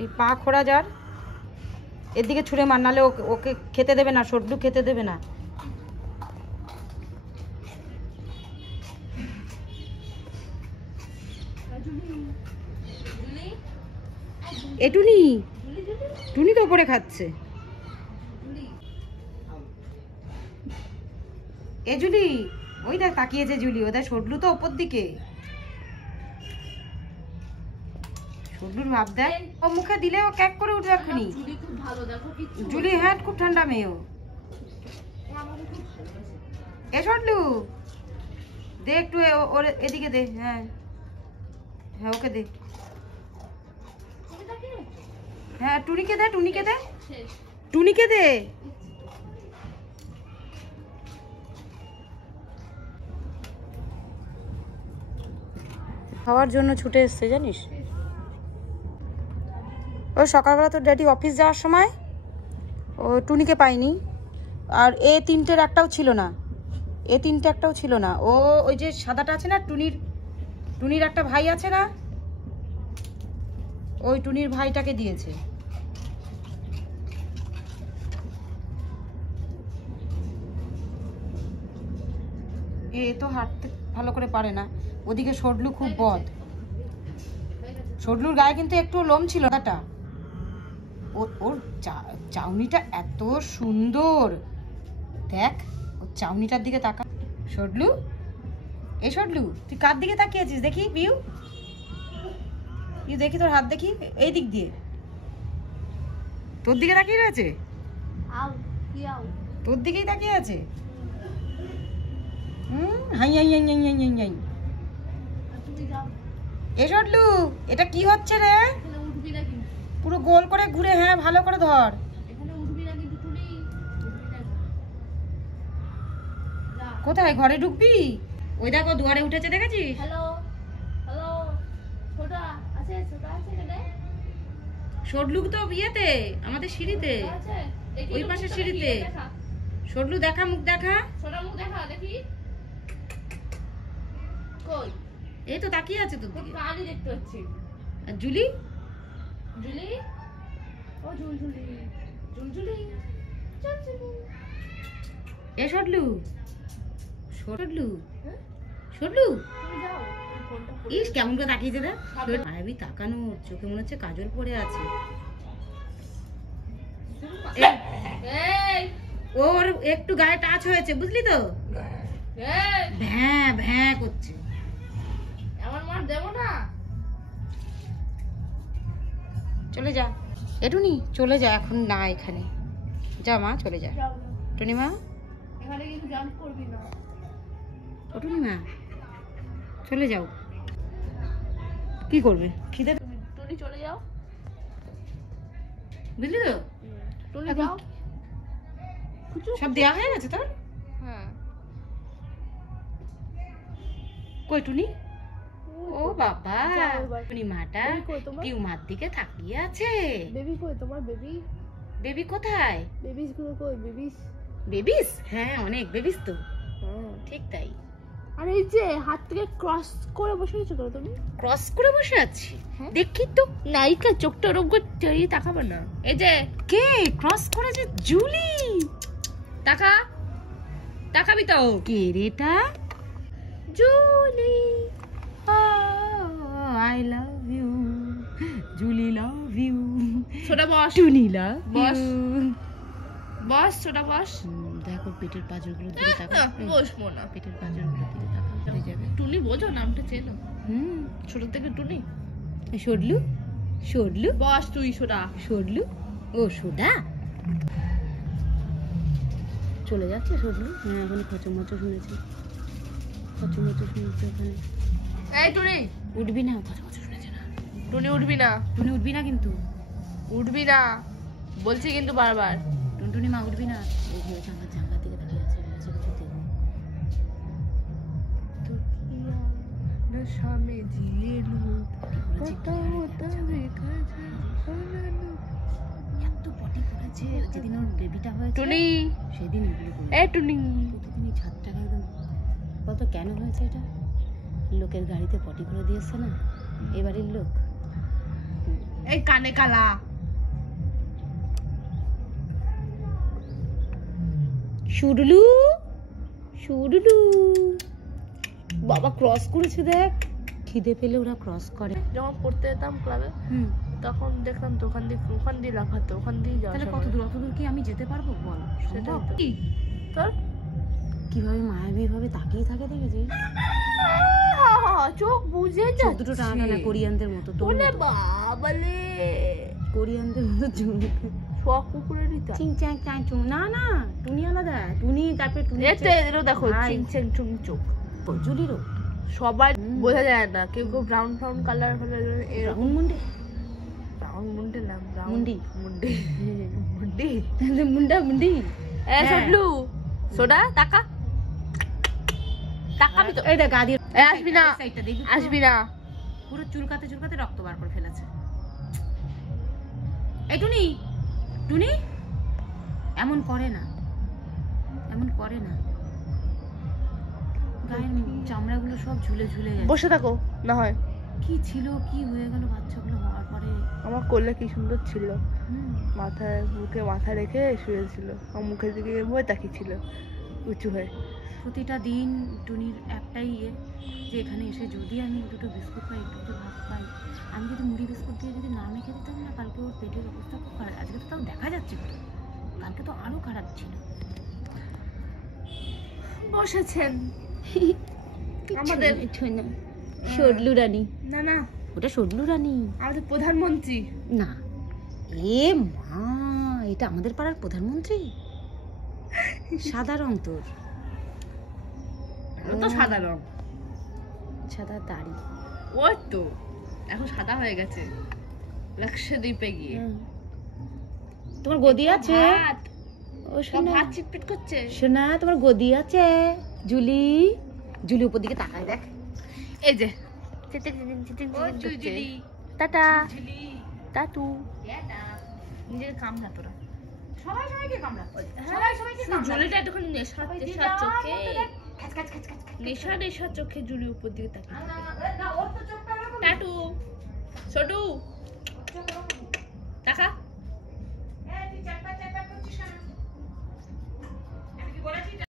এই পা খোড়া যার এদিকে ছুঁড়ে মার, নাহলে ওকে খেতে দেবে না, সর্দু খেতে দেবে না। এ টুনি, টুনি তো ওপরে খাচ্ছে। এ জুলি, ওই দেখ তাকিয়েছে জুলি, ওদের সর্দু তো ওপর দিকে। সর্দুর ভাব দেখ, ও মুখে দিলে ও ক্যাক করে উঠবে এক্ষুনি। জুলি হ্যাঁ খুব ঠান্ডা মেয়ে ও। এ সর্দু দে একটু, ওর এদিকে দে। হ্যাঁ হ্যাঁ ওকে দে। হ্যাঁ টুনিকে দে, টুনিকে দে, টুনিকে দে। খাওয়ার জন্য ছুটে এসছে জানিস। ও সকালবেলা তোর ড্যাডি অফিস যাওয়ার সময় ও টুনিকে পাইনি, আর এ তিনটের একটাও ছিল না, এ তিনটে একটাও ছিল না। ও ওই যে সাদাটা আছে না, টুনির একটা ভাই আছে না, ওই টুনির ভাইটাকে দিয়েছে। এ তো হাঁটতে ভালো করে পারে না। ওদিকে সর্দু খুব বদ। সর্দুর গায়ে কিন্তু একটু লোম ছিল দাটা। ওর চাউনিটা এত সুন্দর, দেখ ওর চাউনিটার দিকে তাকা। সর্দু, এ সর্দু তুই কার দিকে তাকিয়েছিস দেখি? পিউ দেখি তোর হাত দেখি, এই দিক দিয়ে তোর দিকে তাকিয়ে রয়েছে, তোর দিকেই তাকিয়ে আছে। Hi hi hi hi hi hi. এ সর্দু এটা কি হচ্ছে রে? পুরো গোল করে ঘুরে, হ্যাঁ ভালো করে ধর। কোথায় ঘরে ঢুকবি? ওই দেখো দুয়ারে উঠেছে, দেখেছিস? সর্দু তো বিয়েতে আমাদের সিঁড়িতে, ওই পাশের সিঁড়িতে। সর্দু দেখা, মুখ দেখা, দেখি। এই তো তাকিয়ে আছে তোর দিকে। দেখতে পাচ্ছি। আর জুলি, জুলি ও জুলজুলি, জুলজুলি এ সর্দু, সর্দু, সর্দু ইস কেমন করে তাকিয়েছে রে? আমি তাকানো, চোখে মনে হচ্ছে কাজল পড়ে আছে। ওর একটু গায়ে টাচ হয়েছে, বুঝলি তো? ভ্যাঁ ভ্যাঁ করছে। আমার মার দেবো না। চলে যা এটুনি, চলে যা, এখন না এখানে। যা মা, চলে যা। টুনি মা, এখানে কিন্তু জাম্প করবি না। ও টুনি মা চলে যাও। কি করবে? খিদে। টুনি চলে যাও, বুঝলি তো? টুনি যাও, সব দেয়া হয়ে গেছে তোর? হ্যাঁ। কই টুনি? ও বাবা, টুনি মাটা কি মার দিকে তাকিয়ে আছে। বেবি কই তোমার? বেবি, বেবি কোথায়? বেবিস গুলো কই? Babies, babies? হ্যাঁ অনেক বেবিস তো। ঠিক তাই। আর এই যে হাত থেকে ক্রস করে বসে আছো তো তুমি? ক্রস করে বসে আছি দেখি তো। নায়িকা চোখটা ওরকম করে চাইয়ে তাকাবে না। এই যে কে ক্রস করেছে? জুলি, তাকা, তাকাবি তো। কে রেটা? Julie, I love you, Julie love you, ছোটা বস, টুনি লাভ বস, বস ছোটা বস। দেখো পেটের পাঁজরগুলো দিকে তাকা। বসবো না, পেটের পাঁজরগুলো দিকে তাকা, হয়ে যাবে। টুনি বোঝো, নামটা চেনো? ছোট থেকে টুনি। সর্দু, সর্দু বস তুই। সোডা, সর্দু, ও সোডা চলে যাচ্ছে সর্দু। হ্যাঁ এখন খচমচ শুনেছি, খচমচ শুনেছি ওখানে। এই টুনি উঠবি না, খচমচ শুনেছে না। টুনি উঠবি না, টুনি উঠবি না কিন্তু, উঠবি না বলছি কিন্তু বারবার। টুনটুনি মা উঠবি না। ওই যে জানলার জানলার দিকে তাকিয়ে আছে, কিছু কিছু দেখবো। এত পটি করেছে যেদিন ওর বেবিটা হয়েছে টুনি, সেদিন এগুলো করে। এই টুনি প্রতিদিন এই ছাদটাকে একদম বলতো কেন হয়েছে এটা? লোকের গাড়িতে পটি করে দিয়েছে না এবারের লোক, এই কানে কালা শুডলু শুডলু বাবা ক্রস করেছে দেখ খিদে পেলে ওরা ক্রস করে যখন পড়তে যেতাম ক্লাবে তখন দেখতাম তো ওখান দিয়ে লাফাতো ওখান দিয়ে যাওয়া তাহলে কত দূর অত দূর কি আমি যেতে পারবো বল সেটা সম্ভব? তোর কিভাবে মায়াবী ভাবে তাকিয়ে থাকে দেখেছিস চোখ বুঝে চোখ দুটো টানা না কোরিয়ানদের মতো তোর ওলে মতো। বাবালে কোরিয়ানদের মতো চোখ শখ কুকুরেরই তো চিং চ্যাং চ্যাং চুং না না টুনি আলাদা টুনি তারপরে টুনি এরও দেখো ভাই। চিং চিং চুং চোখ জুলিরও সবাই বোঝা যায় না কেউ কেউ ব্রাউন ব্রাউন কালার হলে রাউন্ড মুন্ডে ব্রাউন মুন্ডে না ব্রাউন মুন্ডি মুন্ডি মুন্ডি মুন্ডা মুন্ডি এ সবলু সোডা টাকা টাকা আমি তো এই দেখ গাদি এ আসবি না সাইডটা দেখবি আসবি না পুরো চুলকাতে চুলকাতে রক্ত বার করে ফেলেছে এই টুনি টুনি এমন করে না এমন করে না গায়ের চামড়াগুলো সব ঝুলে ঝুলে গেছে বসে থাকো না হয় কি ছিল কি হয়ে গেল বাচ্চাগুলো হওয়ার পরে আমার করলে কি সুন্দর ছিল হুম, মাথায় বুকে মাথা রেখে শুয়েছিল আমার মুখের দিকে ভয় তাকিয়েছিল উঁচু হয়ে প্রতিটা দিন টুনির একটাই ইয়ে যে এখানে এসে যদি আমি দুটো বিস্কুট পাই একটু তো ভাত পাই আমি যদি মুড়ি বিস্কুট দিয়ে যদি না মেখে দিতাম না কালকে ওর পেটের অবস্থা খুব খারাপ আজকে তো তাও দেখা যাচ্ছে কালকে তো আরো খারাপ ছিল বসেছেন আমাদের সরলু রানী না না ওটা সরলু রানী আমাদের প্রধানমন্ত্রী না এ মা এটা আমাদের পাড়ার প্রধানমন্ত্রী সাদা রং তোর ও তো সাদা রং সাদা দাড়ি ওই তো এখন সাদা হয়ে গেছে লাক্ষাদ্বীপে গিয়ে তোমার গদি আছে ভাত ও সব শোনা ভাত চিটপিট করছে শোনা তোমার গদি আছে জুলি জুলি উপর দিকে তাকায় দেখ এই যে টাটা টাটু নিজের কামড়া তোরা সবাই সবাইকে কামড়া সবাই সবাইকে জুলিটা একটুখানি নেশা চোখে খাচ খাচ খাচ খাচ নেশা চোখে জুলি উপর দিকে তাকিয়ে না ওর তো চোখটা টাটু ছোটু